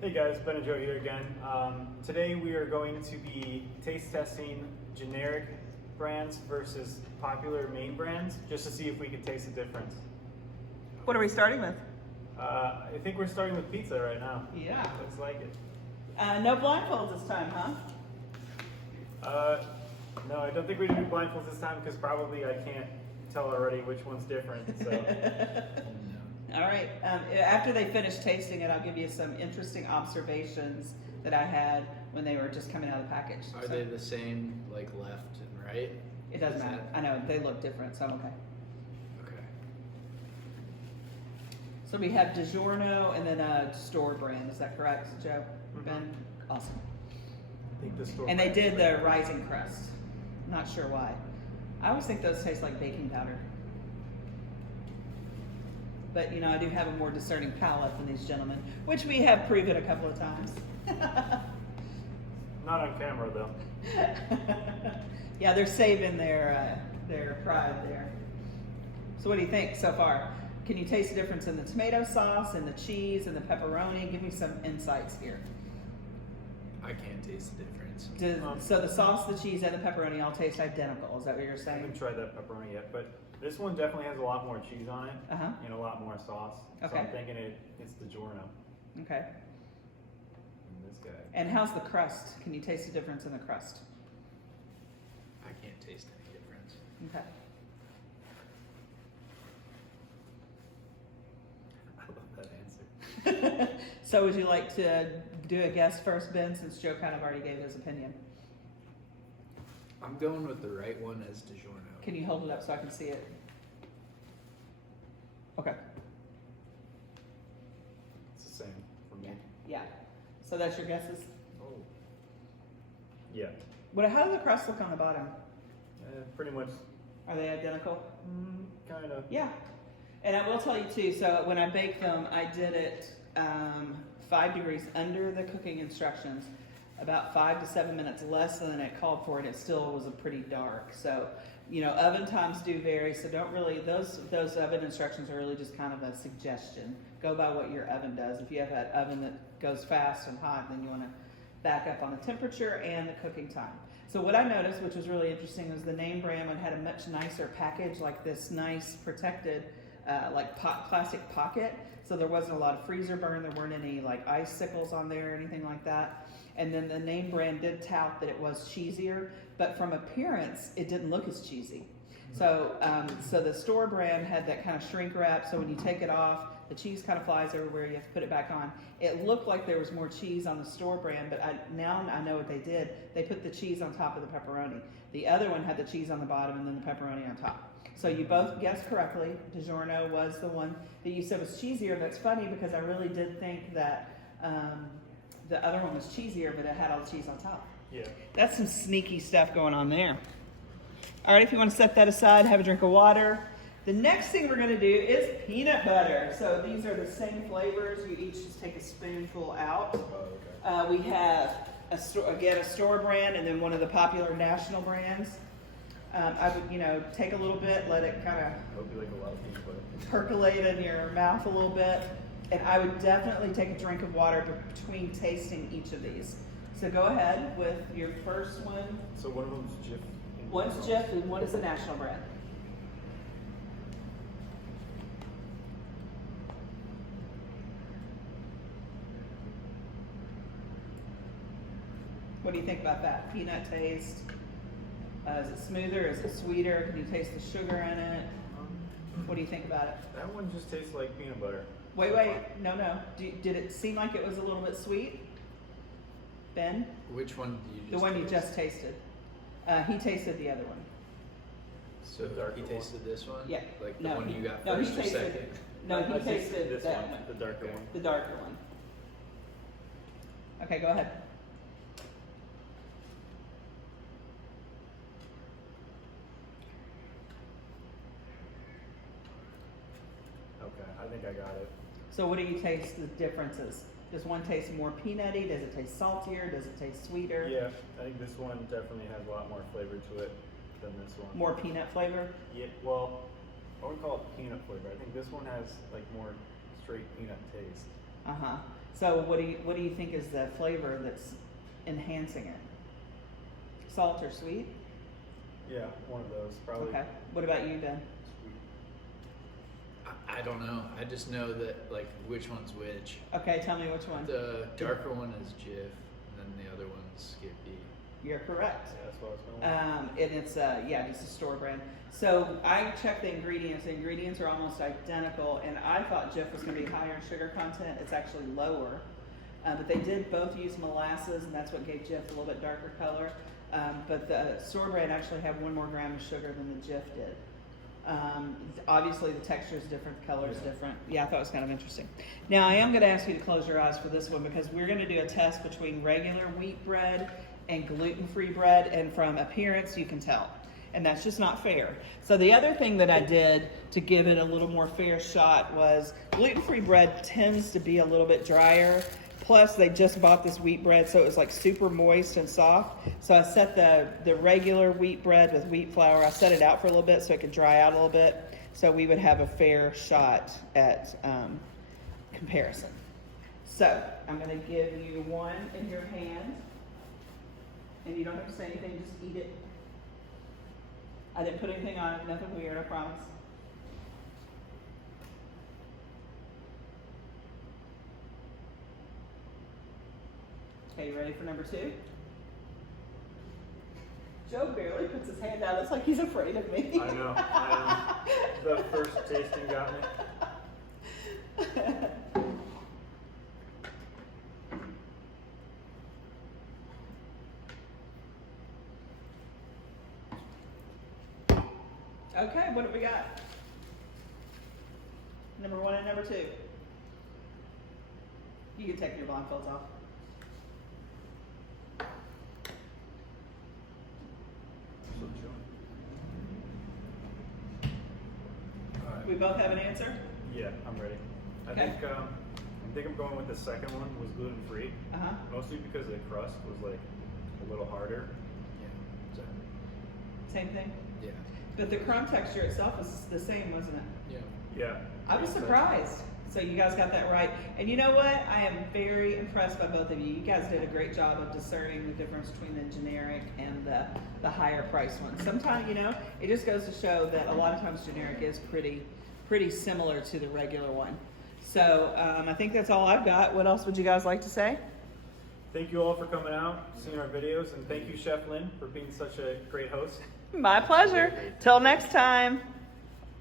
Hey guys, Ben and Joe here again. Today we are going to be taste testing generic brands versus popular main brands, just to see if we can taste the difference. What are we starting with? I think we're starting with pizza right now. Yeah. Looks like it. No blindfolds this time, huh? No, I don't think we're gonna do blindfolds this time because probably I can't tell already which one's different. So All right. After they finish tasting it, I'll give you some interesting observations that I had when they were just coming out of the package. Are they the same, like left and right? It doesn't Is matter. that- I know they look different, so I'm okay. Okay. So we have DiGiorno and then a store brand. Is that correct, Joe? Mhm. Ben? Awesome. I think the store. And they brand did is the right. rising crust. Not sure why. I always think those taste like baking powder. But you know, I do have a more discerning palate than these gentlemen, which we have proven a couple of times. Not on camera though. Yeah, they're saving their pride there. So what do you think so far? Can you taste the difference in the tomato sauce and the cheese and the pepperoni? Give me some insights here. I can't taste the difference. So the sauce, the cheese, and the pepperoni all taste identical. Is that what you're I saying? haven't tried that pepperoni yet, but this one definitely has a lot more cheese on it Uh-huh. and a lot more sauce. So Okay. I'm thinking it's DiGiorno. Okay. And this guy. And how's the crust? Can you taste the difference in the crust? I can't taste any difference. Okay. I love that answer. So would you like to do a guess first, Ben, since Joe kind of already gave his opinion? I'm going with the right one as DiGiorno. Can you hold it up so I can see it? Okay. It's the same for me. Yeah. So that's your guesses? Oh. Yeah. How does the crust look on the bottom? Pretty much. Are they identical? Kind of. Yeah. And I will tell you too, so when I baked them, I did it 5 degrees under the cooking instructions, about 5 to 7 minutes less than it called for, and it still was a pretty dark. So, you know, oven times do vary, so don't really, those oven instructions are really just kind of a suggestion. Go by what your oven does. If you have an oven that goes fast and hot, then you want to back up on the temperature and the cooking time. So what I noticed, which was really interesting, was the name brand one had a much nicer package, like this nice protected plastic pocket, so there wasn't a lot of freezer burn, there weren't any like icicles on there or anything like that. And then the name brand did tout that it was cheesier, but from appearance, it didn't look as cheesy. So, so the store brand had that kind of shrink wrap, so when you take it off, the cheese kind of flies everywhere, you have to put it back on. It looked like there was more cheese on the store brand, but now I know what they did. They put the cheese on top of the pepperoni. The other one had the cheese on the bottom and then the pepperoni on top. So you both guessed correctly. DiGiorno was the one that you said was cheesier. That's funny because I really did think that the other one was cheesier, but it had all the cheese on top. Yeah. That's some sneaky stuff going on there. All right, if you want to set that aside, have a drink of water. The next thing we're going to do is peanut butter. So these are the same flavors. You each just take a spoonful out. Oh, okay. We have, a store brand and then one of the popular national brands. I would, take a little bit, let it kind of I hope you like a lot of peanut butter. percolate in your mouth a little bit. And I would definitely take a drink of water between tasting each of these. So go ahead with your first one. So one of them's Jif. One's Jif and one is the national brand. What do you think about that? Peanut taste? Is it smoother? Is it sweeter? Can you taste the sugar in it? What do you think about it? That one just tastes like peanut butter. Wait, no. Did it seem like it was a little bit sweet? Ben? Which one do you just The one you taste? just tasted. He tasted the other one. So The darker he one. tasted this one? Yeah. Like the No, one he- you got no, he first or tasted- second? No, he I tasted this that one, the darker Okay. one. the darker one. Okay, go ahead. Okay, I think I got it. So what do you taste the differences? Does one taste more peanutty? Does it taste saltier? Does it taste sweeter? Yeah, I think this one definitely has a lot more flavor to it than this one. More peanut flavor? Yeah, well, I wouldn't call it peanut flavor. I think this one has like more straight peanut taste. Uh-huh. So what do you think is the flavor that's enhancing it? Salt or sweet? Yeah, one of those probably. Okay. What about you, Ben? I don't know. I just know that like which one's which. Okay, tell me which one. The darker one is Jif, and then the other one's Skippy. You're correct. Yeah, that's what I was going with. And it's just a store brand. So I checked the ingredients. The ingredients are almost identical, and I thought Jif was going to be higher in sugar content. It's actually lower. But they did both use molasses, and that's what gave Jif a little bit darker color. But the store brand actually had 1 more gram of sugar than the Jif did. Obviously the texture is different, the color is different. Yeah, I thought it was kind of interesting. Now I am going to ask you to close your eyes for this one because we're going to do a test between regular wheat bread and gluten-free bread, and from appearance you can tell. And that's just not fair. So the other thing that I did to give it a little more fair shot was gluten-free bread tends to be a little bit drier. Plus, they just bought this wheat bread, so it was like super moist and soft. So I set the regular wheat bread with wheat flour, I set it out for a little bit so it could dry out a little bit, so we would have a fair shot at comparison. So I'm going to give you one in your hand, and you don't have to say anything, just eat it. I didn't put anything on it, nothing weird, I promise. Okay, you ready for number 2? Joe barely puts his hand out. It's like he's afraid of me. I know. The first tasting got me. Okay, what have we got? Number 1 and number 2. You can take your blindfolds off. We both have an answer? Yeah, I'm ready. I Okay. think I'm going with the second one, was gluten free. Uh-huh. Mostly because the crust was like a little harder. Yeah. So, Same thing? yeah. But the crumb texture itself was the same, wasn't it? Yeah. Yeah. I was surprised. So you guys got that right. And you know what? I am very impressed by both of you. You guys did a great job of discerning the difference between the generic and the higher price one. Sometimes, it just goes to show that a lot of times generic is pretty similar to the regular one. So I think that's all I've got. What else would you guys like to say? Thank you all for coming out, seeing our videos, and thank you, Chef Lynn, for being such a great host. My pleasure. Till next time.